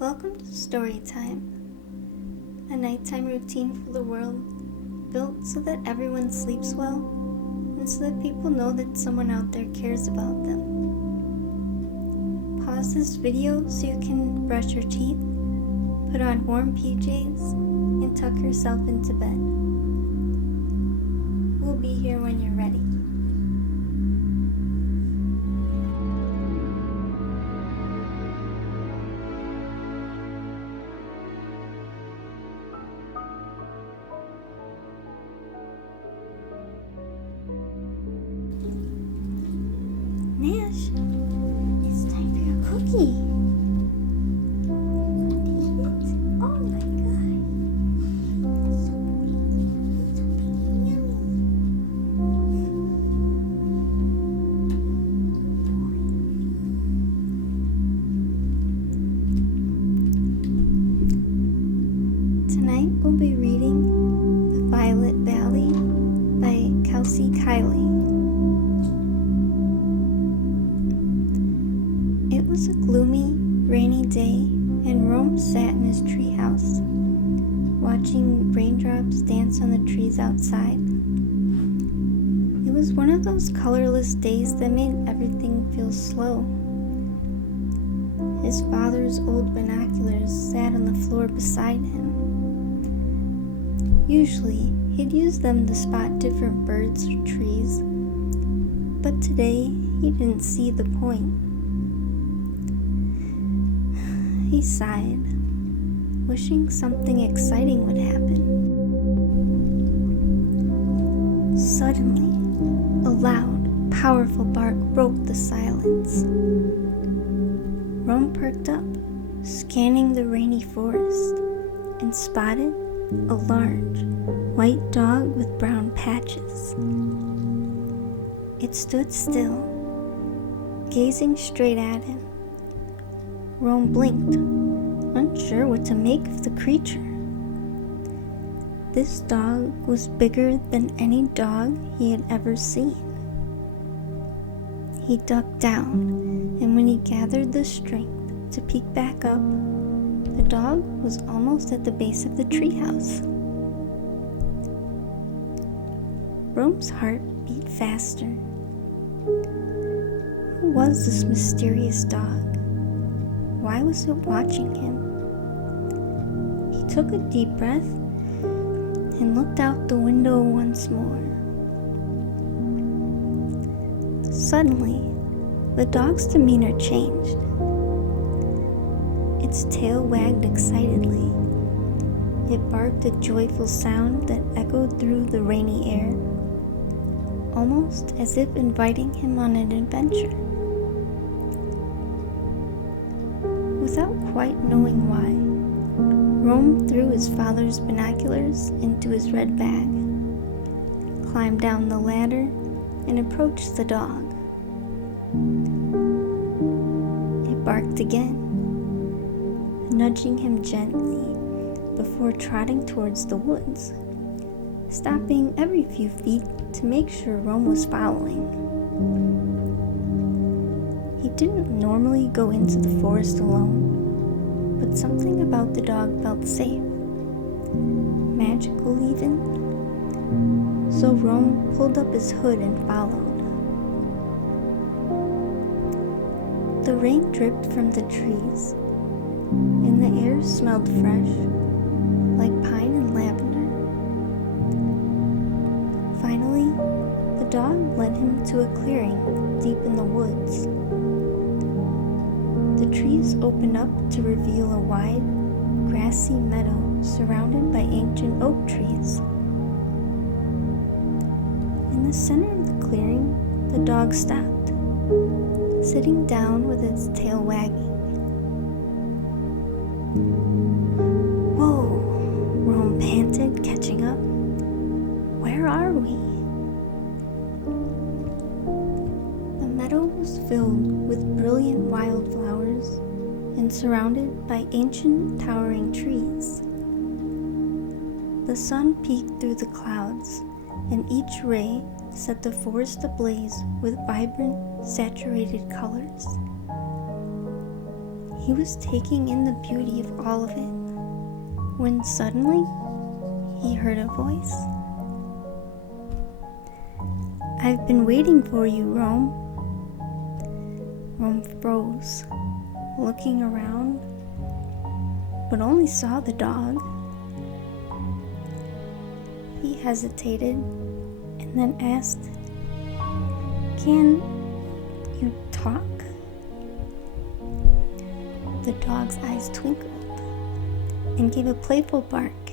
Welcome to Story Time, a nighttime routine for the world, built so that everyone sleeps well, and so that people know that someone out there cares about them. Pause this video so you can brush your teeth, put on warm PJs, and tuck yourself into bed. We'll be here when you're ready. Nash, it's time for your cookie. Eat it. Oh my god. So yummy. Tonight we'll be reading The Violet Valley by Kelsie Kiley. It was a gloomy, rainy day, and Rome sat in his treehouse, watching raindrops dance on the trees outside. It was one of those colorless days that made everything feel slow. His father's old binoculars sat on the floor beside him. Usually, he'd use them to spot different birds or trees, but today he didn't see the point. He sighed, wishing something exciting would happen. Suddenly, a loud, powerful bark broke the silence. Rome perked up, scanning the rainy forest, and spotted a large, white dog with brown patches. It stood still, gazing straight at him. Rome blinked, unsure what to make of the creature. This dog was bigger than any dog he had ever seen. He ducked down, and when he gathered the strength to peek back up, the dog was almost at the base of the treehouse. Rome's heart beat faster. Who was this mysterious dog? Why was it watching him? He took a deep breath and looked out the window once more. Suddenly, the dog's demeanor changed. Its tail wagged excitedly. It barked a joyful sound that echoed through the rainy air, almost as if inviting him on an adventure. Without quite knowing why, Rome threw his father's binoculars into his red bag, climbed down the ladder, and approached the dog. It barked again, nudging him gently before trotting towards the woods, stopping every few feet to make sure Rome was following. He didn't normally go into the forest alone, but something about the dog felt safe, magical even. So Rome pulled up his hood and followed. The rain dripped from the trees, and the air smelled fresh, like pine and lavender. Finally, the dog led him to a clearing deep in the woods. The trees opened up to reveal a wide, grassy meadow surrounded by ancient oak trees. In the center of the clearing, the dog stopped, sitting down with its tail wagging. "Whoa," Rome panted, catching up. "Where are we?" The meadow was filled with brilliant wildflowers and surrounded by ancient towering trees. The sun peeked through the clouds, and each ray set the forest ablaze with vibrant, saturated colors. He was taking in the beauty of all of it, when suddenly he heard a voice. "I've been waiting for you, Rome." Rome froze, looking around, but only saw the dog. He hesitated and then asked, "Can you talk?" The dog's eyes twinkled and gave a playful bark.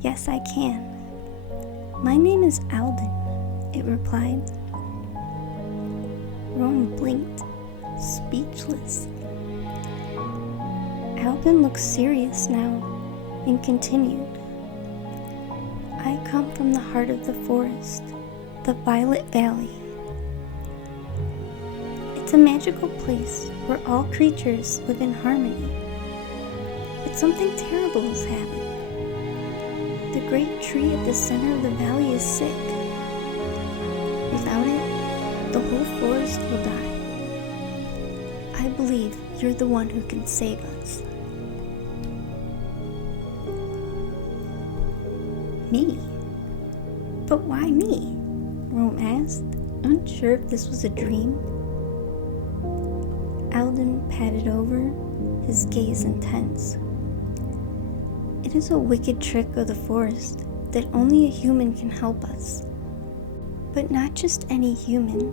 "Yes, I can. My name is Alden," it replied. Rome blinked, speechless. Alden looked serious now and continued, "I come from the heart of the forest, the Violet Valley. It's a magical place where all creatures live in harmony. But something terrible has happened. The great tree at the center of the valley is sick. Without it, the whole forest will die. I believe you're the one who can save us." "Me? But why me?" Rome asked, unsure if this was a dream. Alden patted over, his gaze intense. "It is a wicked trick of the forest that only a human can help us. But not just any human.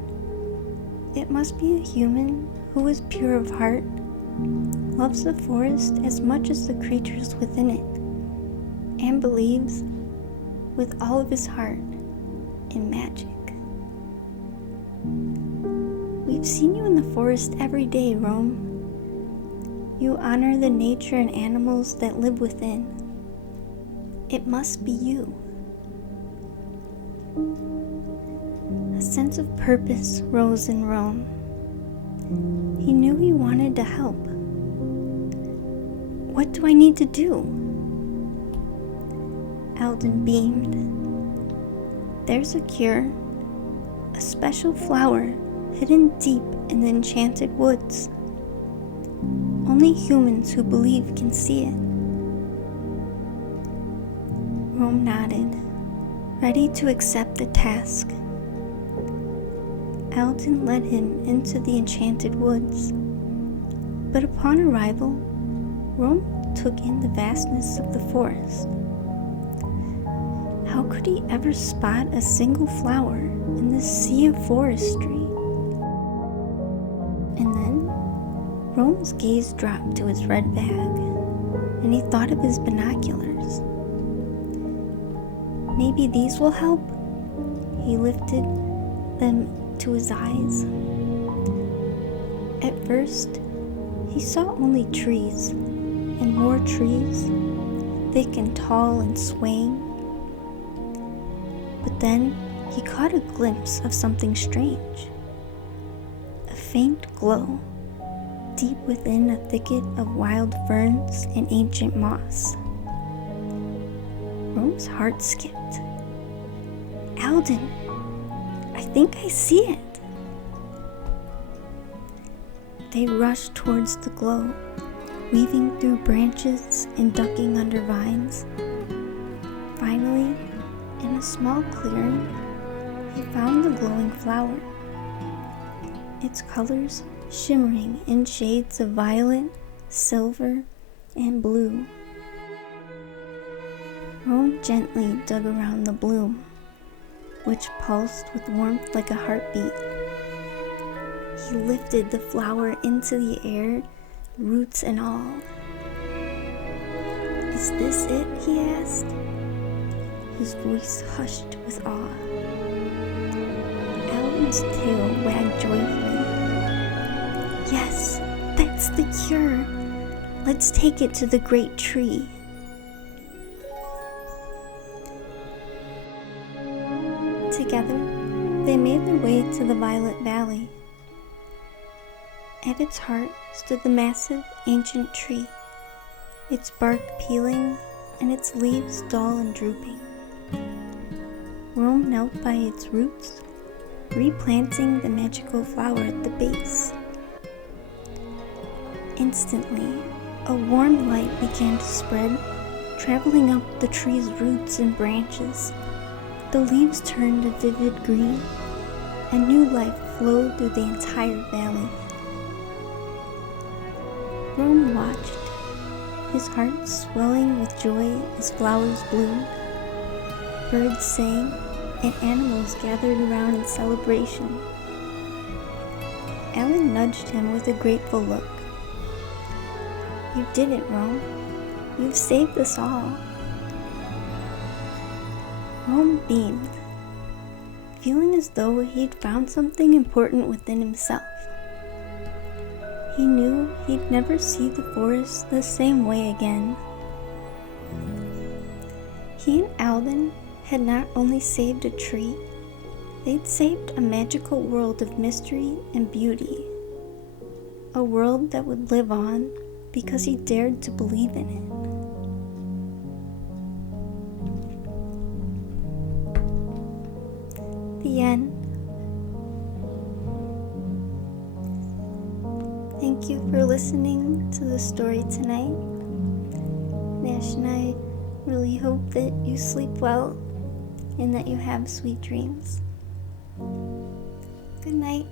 It must be a human who is pure of heart, loves the forest as much as the creatures within it, and believes with all of his heart in magic. We've seen you in the forest every day, Rome. You honor the nature and animals that live within. It must be you." A sense of purpose rose in Rome. He knew he wanted to help. "What do I need to do?" Alden beamed. "There's a cure, a special flower hidden deep in the enchanted woods. Only humans who believe can see it." Rome nodded, ready to accept the task. Alden led him into the enchanted woods, but upon arrival, Rome took in the vastness of the forest. How could he ever spot a single flower in this sea of forestry? And then, Rome's gaze dropped to his red bag, and he thought of his binoculars. Maybe these will help? He lifted them to his eyes. At first, he saw only trees, and more trees, thick and tall and swaying. But then he caught a glimpse of something strange. A faint glow, deep within a thicket of wild ferns and ancient moss. Rome's heart skipped. "Alden, I think I see it." They rushed towards the glow, weaving through branches and ducking under vines. Finally, in a small clearing, he found the glowing flower, its colors shimmering in shades of violet, silver, and blue. Rome gently dug around the bloom, which pulsed with warmth like a heartbeat. He lifted the flower into the air, roots and all. "Is this it?" he asked, his voice hushed with awe. Alden's tail wagged joyfully. "Yes, that's the cure. Let's take it to the great tree." Together, they made their way to the Violet Valley. At its heart stood the massive, ancient tree, its bark peeling and its leaves dull and drooping. Rome knelt by its roots, replanting the magical flower at the base. Instantly, a warm light began to spread, traveling up the tree's roots and branches. The leaves turned a vivid green, and new life flowed through the entire valley. Rome watched, his heart swelling with joy as flowers bloomed. Birds sang, and animals gathered around in celebration. Alan nudged him with a grateful look. "You did it, Rome. You've saved us all." Rome beamed, feeling as though he'd found something important within himself. He knew he'd never see the forest the same way again. He and Alden had not only saved a tree, they'd saved a magical world of mystery and beauty. A world that would live on because he dared to believe in it. The end. Thank you for listening to the story tonight. Nash and I really hope that you sleep well and that you have sweet dreams. Good night.